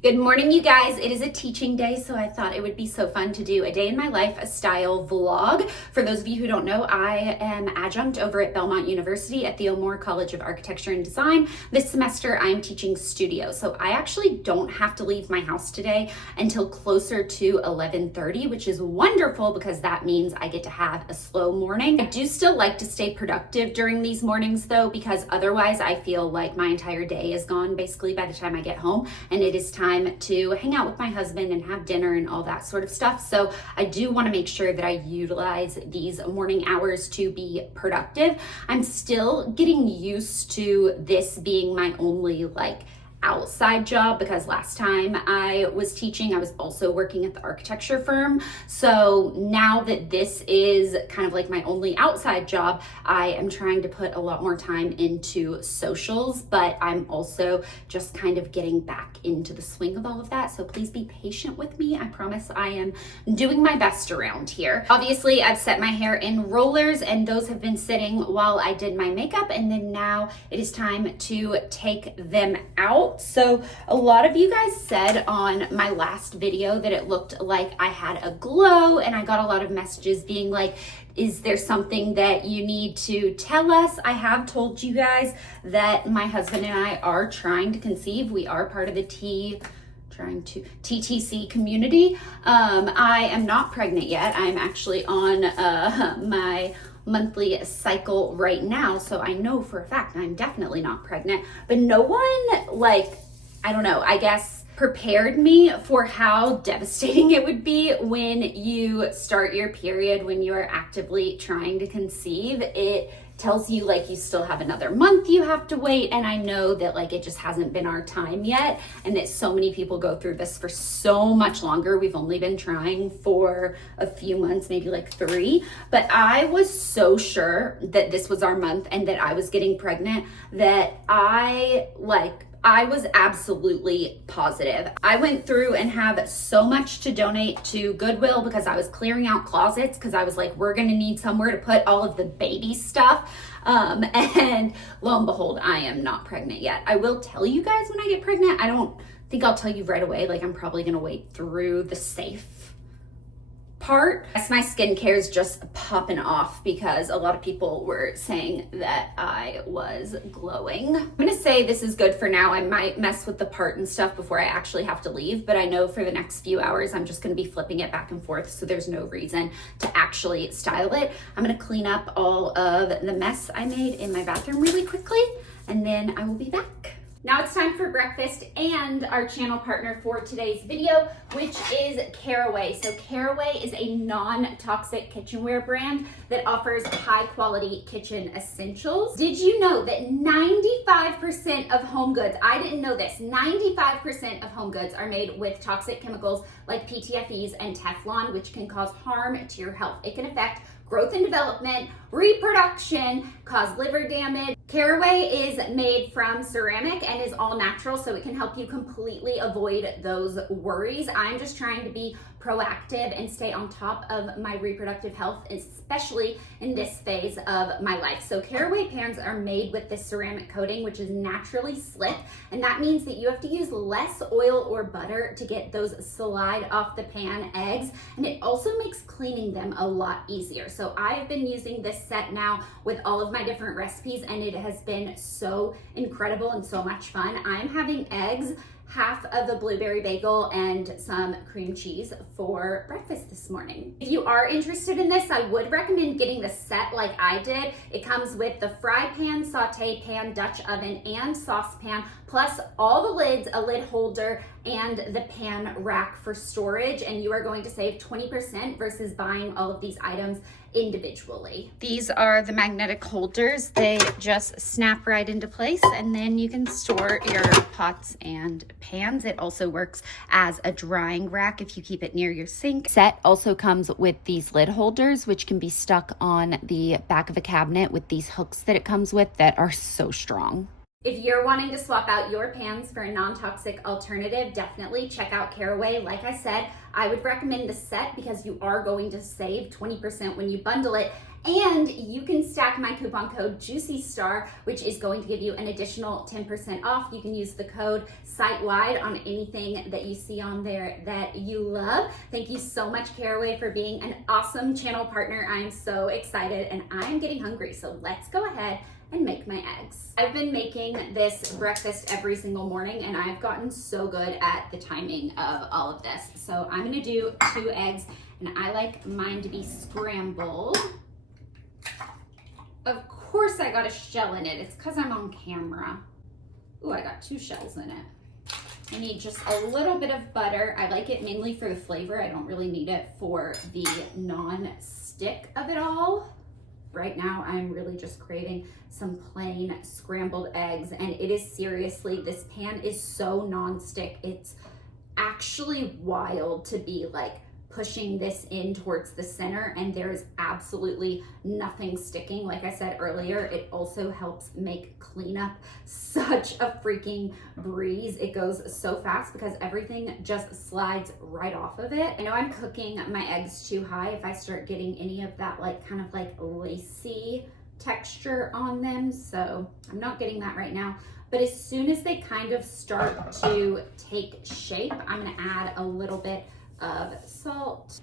Good morning, you guys. It is a teaching day, so I thought it would be so fun to do a day in my life, a style vlog. For those of you who don't know, I am adjunct over at Belmont University at the O'Moore College of Architecture and Design. This semester, I'm teaching studio, so I actually don't have to leave my house today until closer to 11:30, which is wonderful because that means I get to have a slow morning. I do still like to stay productive during these mornings, though, because otherwise I feel like my entire day is gone basically by the time I get home, and it is time to hang out with my husband and have dinner and all that sort of stuff. So I do want to make sure that I utilize these morning hours to be productive. I'm still getting used to this being my only outside job, because last time I was teaching, I was also working at the architecture firm. So now that this is kind of like my only outside job, I am trying to put a lot more time into socials, but I'm also just kind of getting back into the swing of all of that. So please be patient with me. I promise I am doing my best around here. Obviously, I've set my hair in rollers and those have been sitting while I did my makeup, and then now it is time to take them out. So a lot of you guys said on my last video that it looked like I had a glow, and I got a lot of messages being like, is there something that you need to tell us? I have told you guys that my husband and I are trying to conceive. We are part of the TTC community. I am not pregnant yet. I'm actually on my monthly cycle right now, so I know for a fact I'm definitely not pregnant, but no one, I don't know, I guess prepared me for how devastating it would be when you start your period, when you are actively trying to conceive. It tells you you still have another month you have to wait, and I know that it just hasn't been our time yet, and that so many people go through this for so much longer. We've only been trying for a few months, maybe 3, but I was so sure that this was our month and that I was getting pregnant that I was absolutely positive. I went through and have so much to donate to Goodwill because I was clearing out closets, because I was like, we're gonna need somewhere to put all of the baby stuff. And lo and behold, I am not pregnant yet. I will tell you guys when I get pregnant. I don't think I'll tell you right away. I'm probably gonna wait through the safe part. Yes, my skincare is just popping off because a lot of people were saying that I was glowing. I'm gonna say this is good for now. I might mess with the part and stuff before I actually have to leave, but I know for the next few hours I'm just gonna be flipping it back and forth, so there's no reason to actually style it. I'm gonna clean up all of the mess I made in my bathroom really quickly, and then I will be back. Now it's time for breakfast and our channel partner for today's video, which is Caraway. So Caraway is a non-toxic kitchenware brand that offers high quality kitchen essentials. Did you know that 95% of home goods, I didn't know this, 95% of home goods are made with toxic chemicals like PTFEs and Teflon, which can cause harm to your health. It can affect growth and development, reproduction, cause liver damage. Caraway is made from ceramic and is all natural, so it can help you completely avoid those worries. I'm just trying to be proactive and stay on top of my reproductive health, especially in this phase of my life. So Caraway pans are made with this ceramic coating, which is naturally slick, and that means that you have to use less oil or butter to get those slide off the pan eggs, and it also makes cleaning them a lot easier. So I've been using this set now with all of my different recipes, and it has been so incredible and so much fun. I'm having eggs, half of a blueberry bagel, and some cream cheese for breakfast this morning. If you are interested in this, I would recommend getting the set like I did. It comes with the fry pan, saute pan, Dutch oven, and saucepan, plus all the lids, a lid holder, and the pan rack for storage, and you are going to save 20% versus buying all of these items individually. These are the magnetic holders. They just snap right into place, and then you can store your pots and pans. It also works as a drying rack if you keep it near your sink. Set also comes with these lid holders, which can be stuck on the back of a cabinet with these hooks that it comes with that are so strong. If you're wanting to swap out your pans for a non-toxic alternative, definitely check out Caraway. Like I said, I would recommend the set because you are going to save 20% when you bundle it. And you can stack my coupon code JuicyStar, which is going to give you an additional 10% off. You can use the code site-wide on anything that you see on there that you love. Thank you so much, Caraway, for being an awesome channel partner. I am so excited and I'm getting hungry, so let's go ahead and make my eggs. I've been making this breakfast every single morning and I've gotten so good at the timing of all of this. So I'm gonna do 2 eggs and I like mine to be scrambled. Of course I got a shell in it. It's because I'm on camera. Ooh, I got 2 shells in it. I need just a little bit of butter. I like it mainly for the flavor. I don't really need it for the non-stick of it all. Right now, I'm really just craving some plain scrambled eggs, and it is seriously, this pan is so non-stick. It's actually wild to be like pushing this in towards the center and there's absolutely nothing sticking. Like I said earlier, it also helps make cleanup such a freaking breeze. It goes so fast because everything just slides right off of it. I know I'm cooking my eggs too high if I start getting any of that like kind of like lacy texture on them, so I'm not getting that right now. But as soon as they kind of start to take shape, I'm gonna add a little bit of salt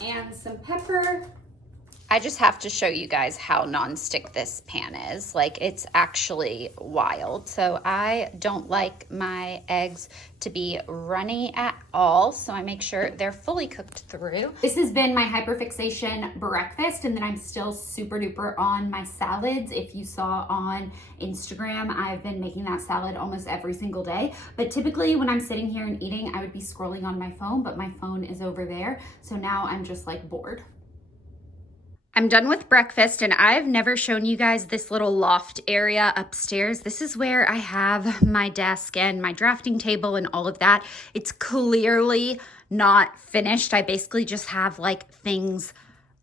and some pepper. I just have to show you guys how nonstick this pan is. Like, it's actually wild. So I don't like my eggs to be runny at all, so I make sure they're fully cooked through. This has been my hyperfixation breakfast, and then I'm still super duper on my salads. If you saw on Instagram, I've been making that salad almost every single day. But typically when I'm sitting here and eating, I would be scrolling on my phone, but my phone is over there. So now I'm just like bored. I'm done with breakfast and I've never shown you guys this little loft area upstairs. This is where I have my desk and my drafting table and all of that. It's clearly not finished. I basically just have like things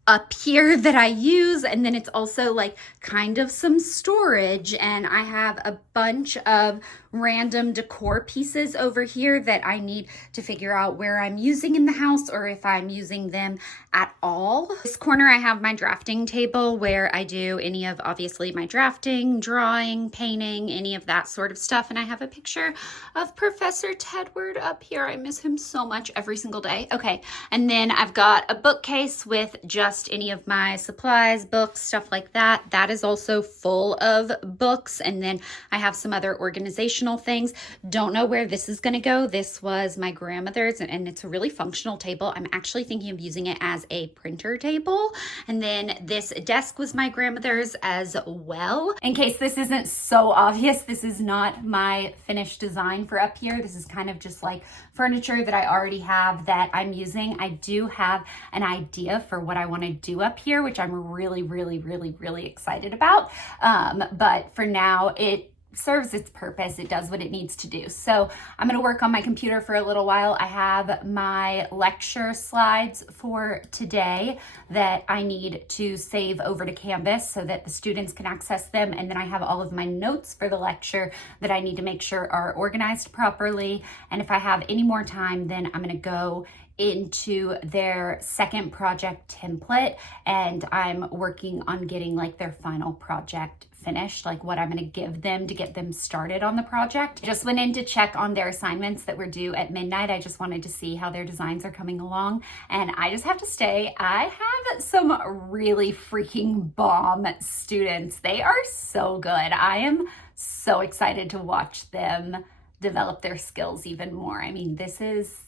up here that I use, and then it's also like kind of some storage, and I have a bunch of random decor pieces over here that I need to figure out where I'm using in the house or if I'm using them at all. This corner I have my drafting table where I do any of obviously my drafting, drawing, painting, any of that sort of stuff, and I have a picture of Professor Tedward up here. I miss him so much every single day. Okay, and then I've got a bookcase with just any of my supplies, books, stuff like that. That is also full of books, and then I have some other organizational things. Don't know where this is going to go. This was my grandmother's, and it's a really functional table. I'm actually thinking of using it as a printer table. And then this desk was my grandmother's as well. In case this isn't so obvious, this is not my finished design for up here. This is kind of just like furniture that I already have that I'm using. I do have an idea for what I want to do up here, which I'm really excited about. But for now, it serves its purpose. It does what it needs to do. So I'm going to work on my computer for a little while. I have my lecture slides for today that I need to save over to Canvas so that the students can access them. And then I have all of my notes for the lecture that I need to make sure are organized properly. And if I have any more time, then I'm going to go into their second project template, and I'm working on getting like their final project finished, like what I'm going to give them to get them started on the project. Just went in to check on their assignments that were due at midnight. I just wanted to see how their designs are coming along, and I just have to say, I have some really freaking bomb students. They are so good. I am so excited to watch them develop their skills even more. I mean, this is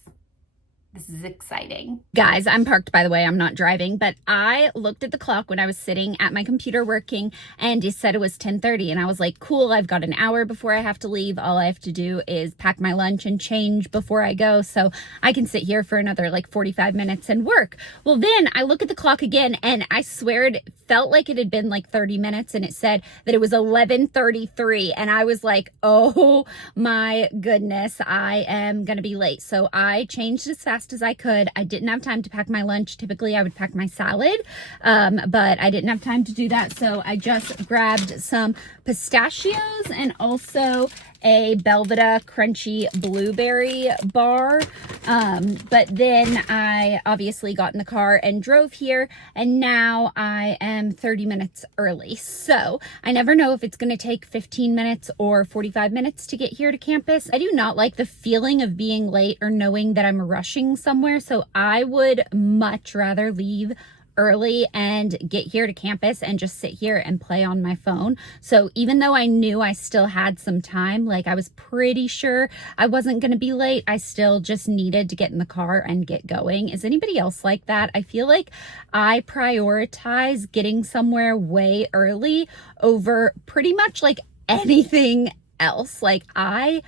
exciting. Guys, I'm parked, by the way. I'm not driving, but I looked at the clock when I was sitting at my computer working, and it said it was 10:30, and I was like, cool, I've got an hour before I have to leave. All I have to do is pack my lunch and change before I go, so I can sit here for another like 45 minutes and work. Well, then I look at the clock again, and I swear it felt like it had been like 30 minutes, and it said that it was 11:33, and I was like, oh my goodness, I am gonna be late. So I changed as fast as I could. I didn't have time to pack my lunch. Typically I would pack my salad, but I didn't have time to do that. So I just grabbed some pistachios and also a Belvita crunchy blueberry bar. But then I obviously got in the car and drove here, and now I am 30 minutes early. So I never know if it's going to take 15 minutes or 45 minutes to get here to campus. I do not like the feeling of being late or knowing that I'm rushing somewhere. So I would much rather leave early and get here to campus and just sit here and play on my phone. So even though I knew I still had some time, like I was pretty sure I wasn't going to be late, I still just needed to get in the car and get going. Is anybody else like that? I feel like I prioritize getting somewhere way early over pretty much like anything else. Like I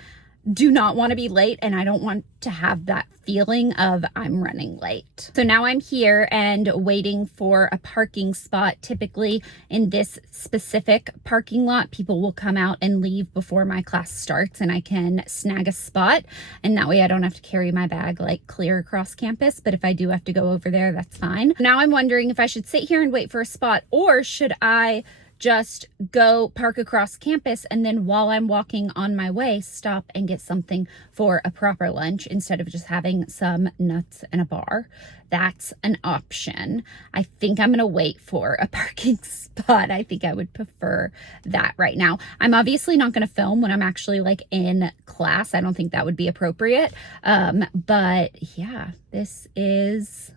do not want to be late, and I don't want to have that feeling of I'm running late. So now I'm here and waiting for a parking spot. Typically in this specific parking lot, people will come out and leave before my class starts, and I can snag a spot, and that way I don't have to carry my bag like clear across campus. But if I do have to go over there, that's fine. Now I'm wondering if I should sit here and wait for a spot, or should I just go park across campus and then while I'm walking on my way, stop and get something for a proper lunch instead of just having some nuts and a bar. That's an option. I think I'm going to wait for a parking spot. I think I would prefer that right now. I'm obviously not going to film when I'm actually like in class. I don't think that would be appropriate. But yeah, this is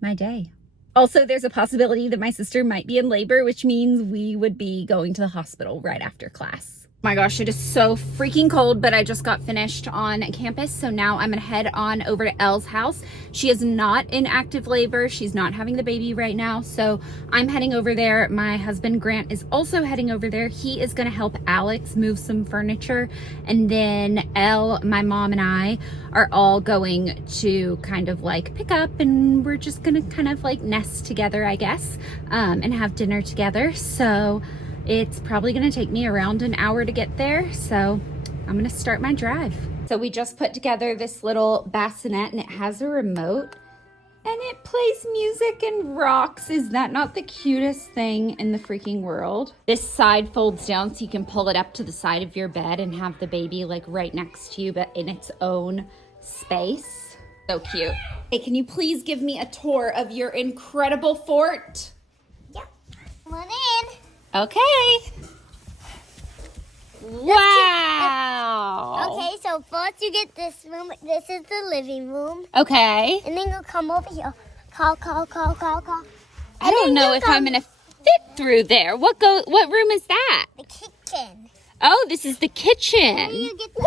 my day. Also, there's a possibility that my sister might be in labor, which means we would be going to the hospital right after class. Oh my gosh, it is so freaking cold, but I just got finished on campus, so now I'm gonna head on over to Elle's house. She is not in active labor. She's not having the baby right now, so I'm heading over there. My husband Grant is also heading over there. He is gonna help Alex move some furniture, and then Elle, my mom, and I are all going to kind of like pick up, and we're just gonna kind of like nest together, I guess, and have dinner together. So it's probably going to take me around an hour to get there, so I'm going to start my drive. So we just put together this little bassinet, and it has a remote, and it plays music and rocks. Is that not the cutest thing in the freaking world? This side folds down so you can pull it up to the side of your bed and have the baby like right next to you, but in its own space. So cute. Hey, can you please give me a tour of your incredible fort? Yep. Come on in. Okay. Wow. Okay, so first you get this room. This is the living room. Okay. And then you'll come over here. Call. I don't know if I'm gonna fit through there. What room is that? The kitchen. Oh, this is the And kitchen. you get the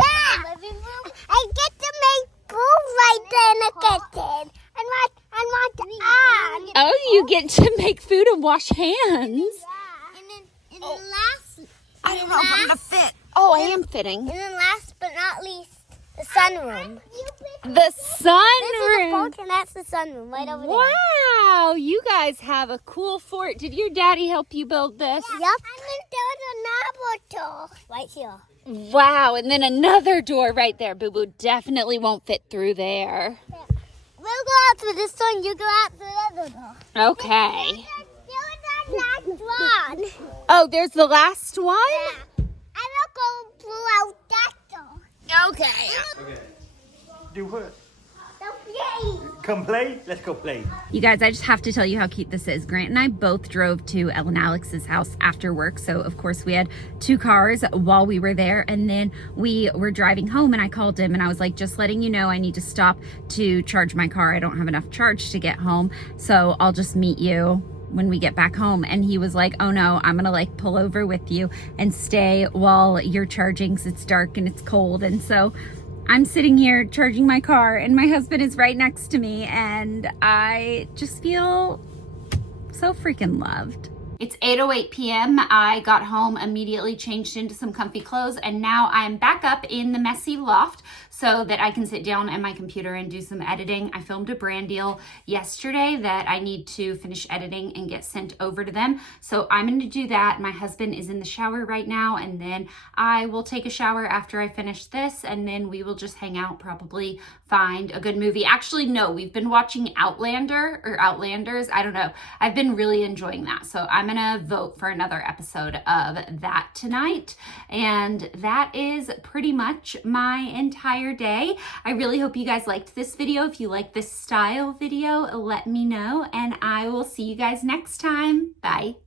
living room. I get to make food right there in the kitchen. And watch on. Oh, you get to make food and wash hands. And then last. I don't know if I'm gonna fit. Oh, I am fitting. And then last but not least, the sunroom. The This is the sunroom. porch, and that's the sunroom right over there. Wow, you guys have a cool fort. Did your daddy help you build this? Yep. And then there's another door right here. Wow, and then another door right there. Boo Boo definitely won't fit through there. We'll go out through this door, and you go out through the other door. Okay. There's the last one. Oh, there's the last one? Yeah. I will go through out that door. Okay. Okay. Do what? The play. Come play? Let's go play. You guys, I just have to tell you how cute this is. Grant and I both drove to Elle and Alex's house after work. So, of course, we had 2 cars while we were there. And then we were driving home, and I called him, and I was like, just letting you know I need to stop to charge my car. I don't have enough charge to get home. So I'll just meet you when we get back home. And he was like, oh no, I'm gonna like pull over with you and stay while you're charging, because it's dark and it's cold. And so I'm sitting here charging my car, and my husband is right next to me, and I just feel so freaking loved. It's 8:08 p.m. I got home, immediately changed into some comfy clothes, and now I'm back up in the messy loft so that I can sit down at my computer and do some editing. I filmed a brand deal yesterday that I need to finish editing and get sent over to them. So I'm going to do that. My husband is in the shower right now, and then I will take a shower after I finish this, and then we will just hang out, probably find a good movie. Actually, no, we've been watching Outlanders. I don't know. I've been really enjoying that. So I'm gonna vote for another episode of that tonight. And that is pretty much my entire day. I really hope you guys liked this video. If you like this style video, let me know, and I will see you guys next time. Bye.